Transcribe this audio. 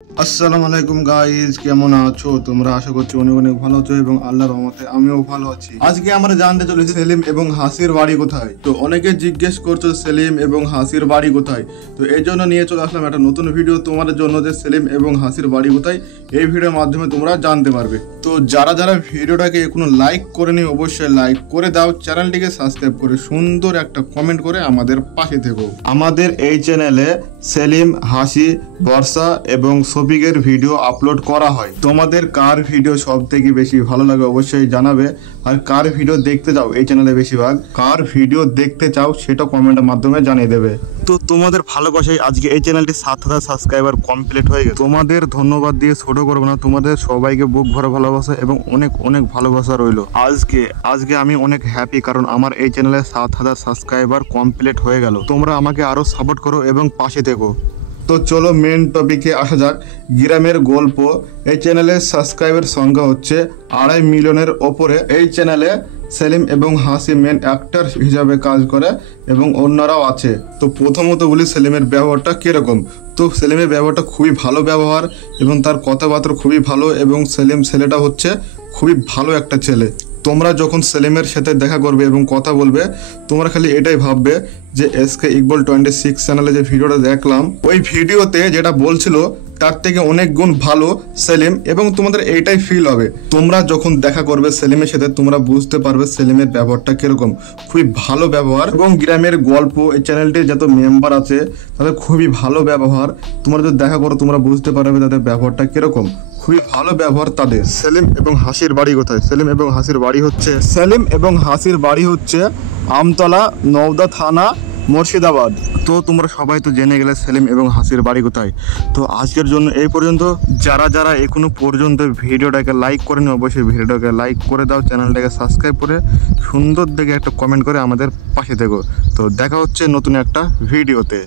আসসালামু আলাইকুম গাইজ, কেমন আছো তোমরা? আশা করছি অনেক অনেক ভালো আছো এবং আল্লাহর রহমতে আমিও ভালো আছি। আজকে আমরা জানতে চলেছি সেলিম এবং হাসির বাড়ি কোথায়। তো অনেকে জিজ্ঞেস করছো সেলিম এবং হাসির বাড়ি কোথায়, তো এই জন্য নিয়ে চলে আসলাম একটা নতুন ভিডিও তোমাদের জন্য, যে সেলিম এবং হাসির বাড়ি কোথায় এই ভিডিওর মাধ্যমে তোমরা জানতে পারবে। তো যারা যারা ভিডিওটাকে এখনো লাইক করেনি অবশ্যই লাইক করে দাও, চ্যানেলটিকে সাবস্ক্রাইব করে সুন্দর একটা কমেন্ট করে আমাদের পাশে থেকো। আমাদের এই চ্যানেলে সেলিম, হাসি, বর্ষা এবং শফিকের ভিডিও আপলোড করা হয়। তোমাদের কার ভিডিও সব থেকে বেশি ভালো লাগে অবশ্যই জানাবে, আর কার ভিডিও দেখতে চাও এই চ্যানেলে বেশিরভাগ কার ভিডিও দেখতে চাও সেটা কমেন্টের মাধ্যমে জানিয়ে দেবে। তো তোমাদের ভালোবাসায় আজকে এই চ্যানেলটি 7,000 সাবস্ক্রাইবার কমপ্লিট হয়ে গেছে। তোমাদের ধন্যবাদ দিয়ে ছোট করবো না, তোমাদের সবাইকে বুক ভরা ভালোবাসা এবং অনেক অনেক ভালোবাসা রইলো। আজকে আমি অনেক হ্যাপি, কারণ আমার এই চ্যানেলে 7,000 সাবস্ক্রাইবার কমপ্লিট হয়ে গেল। তোমরা আমাকে আরো সাপোর্ট করো এবং পাশে থেকো। তো চলো মেন টপিকে আসা যাক। গ্রামের গল্প এই চ্যানেলের সাবস্ক্রাইবার সংখ্যা হচ্ছে 2.5 মিলিয়নের ওপরে। এই চ্যানেলে সেলিম এবং হাসি মেন অ্যাক্টর হিসাবে কাজ করে এবং অন্যরাও আছে। তো প্রথমত বলি সেলিমের ব্যবহারটা কীরকম। তো সেলিমের ব্যবহারটা খুবই ভালো ব্যবহার এবং তার কথাবার্তা খুবই ভালো, এবং সেলিম ছেলেটা হচ্ছে খুবই ভালো একটা ছেলে। তোমরা যখন সেলিমের সাথে দেখা করবে এবং কথা বলবে, তোমরা খালি এটাই ভাববে যে SK ইকবাল 26 চ্যানেলে যে ভিডিওটা দেখলাম, ওই ভিডিওতে যেটা বলছিল তার থেকে অনেক গুণ ভালো সেলিম, এবং তোমাদের এইটাই ফিল হবে। তোমরা যখন দেখা করবে সেলিমের সাথে তোমরা বুঝতে পারবে সেলিমের ব্যবহারটা কিরকম, খুবই ভালো ব্যবহার। এবং গ্রামের গল্প এই চ্যানেলটির যত মেম্বার আছে তাদের খুবই ভালো ব্যবহার। তোমরা যদি দেখা করো তোমরা বুঝতে পারবে তাদের ব্যবহারটা কিরকম, খুবই ভালো ব্যবহার তাদের। সেলিম এবং হাসির বাড়ি কোথায়? সেলিম এবং হাসির বাড়ি হচ্ছে আমতলা, নওদা থানা, মুর্শিদাবাদ। তো তোমরা সবাই তো জেনে গেলে সেলিম এবং হাসির বাড়ি কোথায়। তো আজকের জন্য এই পর্যন্ত। যারা যারা এখনো পর্যন্ত ভিডিওটাকে লাইক করেনি অবশ্যই ভিডিওটাকে লাইক করে দাও, চ্যানেলটাকে সাবস্ক্রাইব করে সুন্দর দেখে একটা কমেন্ট করে আমাদের পাশে থেকো। তো দেখা হচ্ছে নতুন একটা ভিডিওতে।